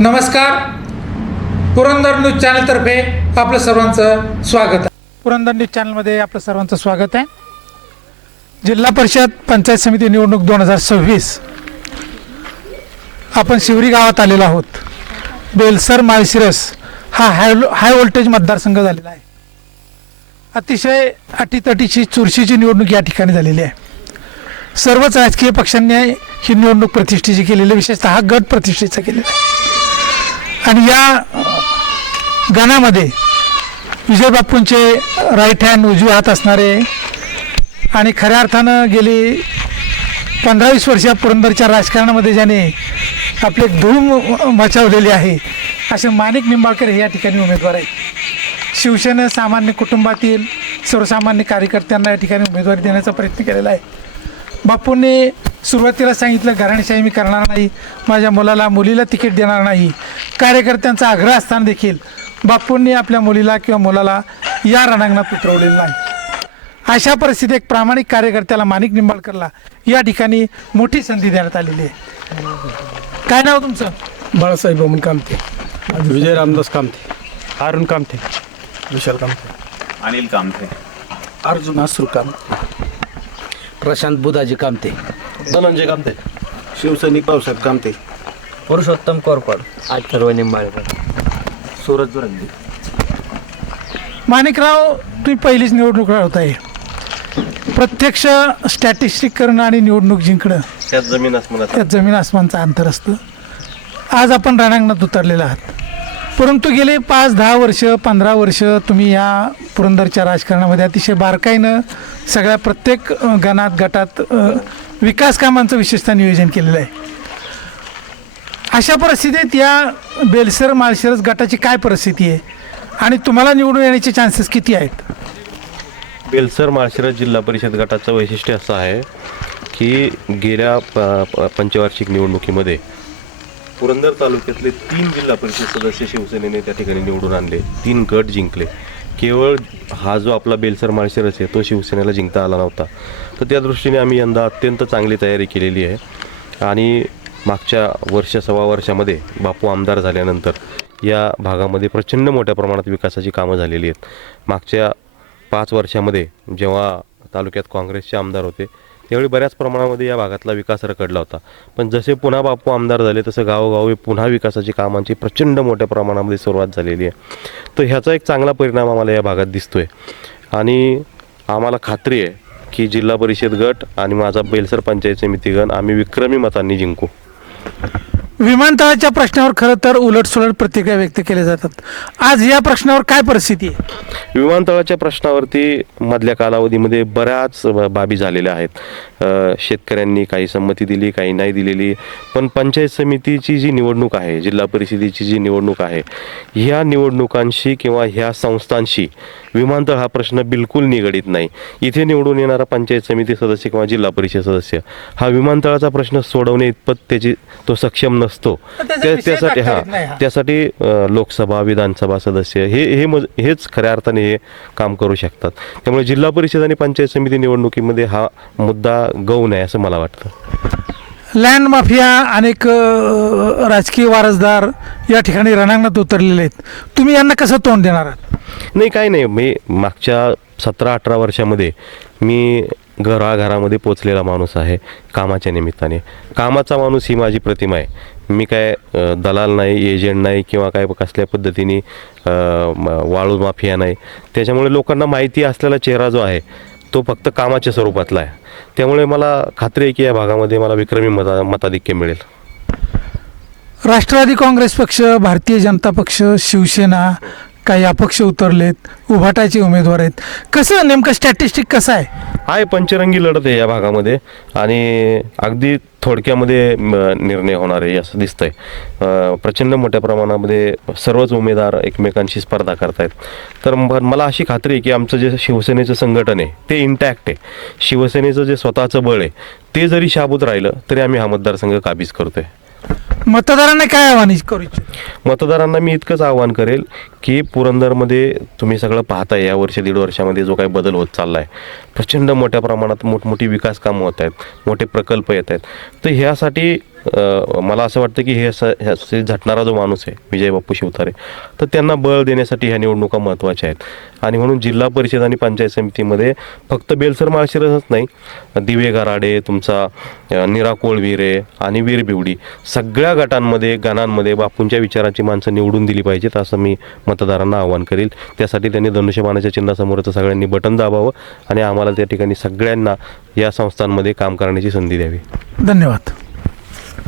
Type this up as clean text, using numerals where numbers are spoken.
नमस्कार. पुरंदर न्यूज चॅनलतर्फे आपलं सर्वांचं स्वागत आहे. पुरंदर न्यूज चॅनलमध्ये आपलं सर्वांचं स्वागत आहे. जिल्हा परिषद पंचायत समिती निवडणूक 2026 आपण शिवरी गावात आलेलो आहोत. बेलसर माळशिरस हा हाय व्होल्टेज मतदारसंघ झालेला आहे. अतिशय अटीतटीची चुरशीची निवडणूक या ठिकाणी झालेली आहे. सर्वच राजकीय पक्षांनी ही निवडणूक प्रतिष्ठेची केलेली, विशेषतः हा गट प्रतिष्ठेचा केलेला आहे. आणि या गणामध्ये विजय बापूंचे राईट हँड उजवे हात असणारे आणि खऱ्या अर्थानं गेली 15-20 वर्ष पुरंदरच्या राजकारणामध्ये ज्याने आपले धूम मचावलेली आहे असे माणिक निंबाळकर हे या ठिकाणी उमेदवार आहेत. शिवसेना सामान्य कुटुंबातील सर्वसामान्य कार्यकर्त्यांना या ठिकाणी उमेदवारी देण्याचा प्रयत्न केलेला आहे. बापूंनी सुरुवातीला सांगितलं घराणेशाही मी करणार नाही, माझ्या मुलीला तिकीट देणार नाही. कार्यकर्त्यांचा आग्रह असताना देखील बापूंनी आपल्या मुलीला किंवा मुलाला या रणांगणात उतरवलेलं नाही. अशा परिस्थितीत एक प्रामाणिक कार्यकर्त्याला माणिक निंबाळकरला या ठिकाणी मोठी संधी देण्यात आलेली आहे. काय नाव तुमचं? बाळासाहेब अमन कामते, विजय रामदास कामते, अरुण कामते, विशाल कामते, अनिल कामते, अर्जुन आसरू कामते, प्रशांत बुधाजी कामते, धनंजय कामते, शिवसैनिक पावसाहेब कामते, पुरुषोत्तम कोरपड, अथर्व निंबाळकर, सूरज दुरंगी. माणिकराव, तुम्ही पहिलीच निवडणूक लढवत आहे. प्रत्यक्ष स्टॅटिस्टिक करणं आणि निवडणूक जिंकणं त्यात जमीन आसमानात. त्यात जमीन आसमानचं अंतर असतं. आज आपण रणांगणात उतरलेला आहात, परंतु गेले 5-10 वर्ष 15 वर्ष तुम्ही या पुरंदरच्या राजकारणामध्ये अतिशय बारकाईनं सगळ्या प्रत्येक गटात विकास कामांचं विशेषतः नियोजन केलेलं आहे. अशा परिस्थितीत या बेलसर माळशिरस गटाची काय परिस्थिती आहे आणि तुम्हाला निवडून येण्याचे चान्सेस किती आहेत? बेलसर माळशिरस जिल्हा परिषद गटाचं वैशिष्ट्य असं आहे की गेल्या पंचवार्षिक निवडणुकीमध्ये पुरंदर तालुक्यातले 3 जिल्हा परिषद सदस्य शिवसेनेने त्या ठिकाणी निवडून आणले, 3 गट जिंकले. केवळ हा जो आपला बेलसर माळशिरस आहे तो शिवसेनेला जिंकता आला नव्हता. तर त्या दृष्टीने आम्ही यंदा अत्यंत चांगली तयारी केलेली आहे. आणि मागच्या सव्वा वर्षामध्ये बापू आमदार झाल्यानंतर या भागामध्ये प्रचंड मोठ्या प्रमाणात विकासाची कामं झालेली आहेत. मागच्या 5 वर्षामध्ये जेव्हा तालुक्यात काँग्रेसचे आमदार होते त्यावेळी बऱ्याच प्रमाणामध्ये या भागातला विकास रखडला होता. पण जसे पुन्हा बापू आमदार झाले तसं गावोगावी पुन्हा विकासाची कामांची प्रचंड मोठ्या प्रमाणामध्ये सुरुवात झालेली आहे. तर ह्याचा एक चांगला परिणाम आम्हाला या भागात दिसतोय. आणि आम्हाला खात्री आहे की जिल्हा परिषद गट आणि माझा बेलसर पंचायत समिती गण आम्ही विक्रमी मतांनी जिंकू. विमानतळाच्या प्रश्नावर खरं तर उलटसुलट प्रतिक्रिया व्यक्त केल्या जातात. आज या प्रश्नावर काय परिस्थिती आहे? विमानतळाच्या प्रश्नावरती मधल्या कालावधीमध्ये बऱ्याच बाबी झालेल्या आहेत. शेतकऱ्यांनी काही संमती दिली, काही नाही दिलेली. पण पंचायत समितीची जी निवडणूक आहे, जिल्हा परिषदेची जी निवडणूक आहे, ह्या निवडणुकांशी किंवा ह्या संस्थांशी विमानतळ हा प्रश्न बिलकुल निगडीत नाही. इथे निवडून येणारा पंचायत समिती सदस्य किंवा जिल्हा परिषद सदस्य हा विमानतळाचा प्रश्न सोडवणे इतपत तो सक्षम नसतो. त्यासाठी लोकसभा विधानसभा सदस्य हेच खऱ्या अर्थाने हे काम करू शकतात. त्यामुळे जिल्हा परिषद आणि पंचायत समिती निवडणुकीमध्ये हा मुद्दा गौण आहे असं मला वाटतं. लँड माफिया अनेक राजकीय वारसदार या ठिकाणी रणांगणात उतरलेले आहेत. तुम्ही यांना कसं तोंड देणार आहात? नाही, काही नाही. मी मागच्या 17-18 वर्षामध्ये मी घराघरामध्ये पोचलेला माणूस आहे कामाच्या निमित्ताने. कामाचा माणूस ही माझी प्रतिमा आहे. मी काय दलाल नाही, एजंट नाही किंवा काय कसल्या पद्धतीने वाळू माफिया नाही. त्याच्यामुळे लोकांना माहिती असलेला चेहरा जो आहे तो फक्त कामाच्या स्वरूपातला आहे. त्यामुळे मला खात्री आहे की या भागामध्ये मला विक्रमी मताधिक्य मिळेल. राष्ट्रवादी काँग्रेस पक्ष, भारतीय जनता पक्ष, शिवसेना, काही अपक्ष उतरलेत, उभाटाचे उमेदवार आहेत. कसं नेमकं स्टॅटिस्टिक कसं आहे? पंचरंगी लढत आहे या भागामध्ये आणि अगदी थोडक्यामध्ये निर्णय होणार आहे असं दिसतंय. प्रचंड मोठ्या प्रमाणामध्ये सर्वच उमेदवार एकमेकांशी स्पर्धा करतायत. तर मला अशी खात्री आहे की आमचं जे शिवसेनेचं संघटन आहे ते इंटॅक्ट आहे. शिवसेनेचं जे स्वतःचं बळ आहे ते जरी शाबूत राहिलं तरी आम्ही हा मतदारसंघ काबीज करतोय. मतदारांना काय आव्हान करू इच्छित? मतदारांना मी इतकंच आव्हान करेल की पुरंदरमध्ये तुम्ही सगळं पाहताय या वर्ष 1.5 वर्षामध्ये जो काही बदल होत चालला आहे, प्रचंड मोठ्या प्रमाणात मोठमोठी विकास कामं होत आहेत, मोठे प्रकल्प येत आहेत. तर ह्यासाठी मला असं वाटतं की हे असे झटणारा जो माणूस आहे विजय बापू शिवतारे, तर त्यांना बळ देण्यासाठी ह्या निवडणुका महत्त्वाच्या आहेत. आणि म्हणून जिल्हा परिषद आणि पंचायत समितीमध्ये फक्त बेलसर माळशिरसच नाही, दिवे गराडे, तुमचा निरा कोळविरे आणि वीरबिवडी सगळ्या गणांमध्ये बापूंच्या विचारांची माणसं निवडून दिली पाहिजेत असं मी मतदारांना आवाहन करेल. त्यासाठी त्यांनी धनुष्यबाणाच्या चिन्हासमोरचं सगळ्यांनी बटन दाबावं आणि आम्हाला त्या ठिकाणी सगळ्यांना या संस्थांमध्ये काम करण्याची संधी द्यावी. धन्यवाद.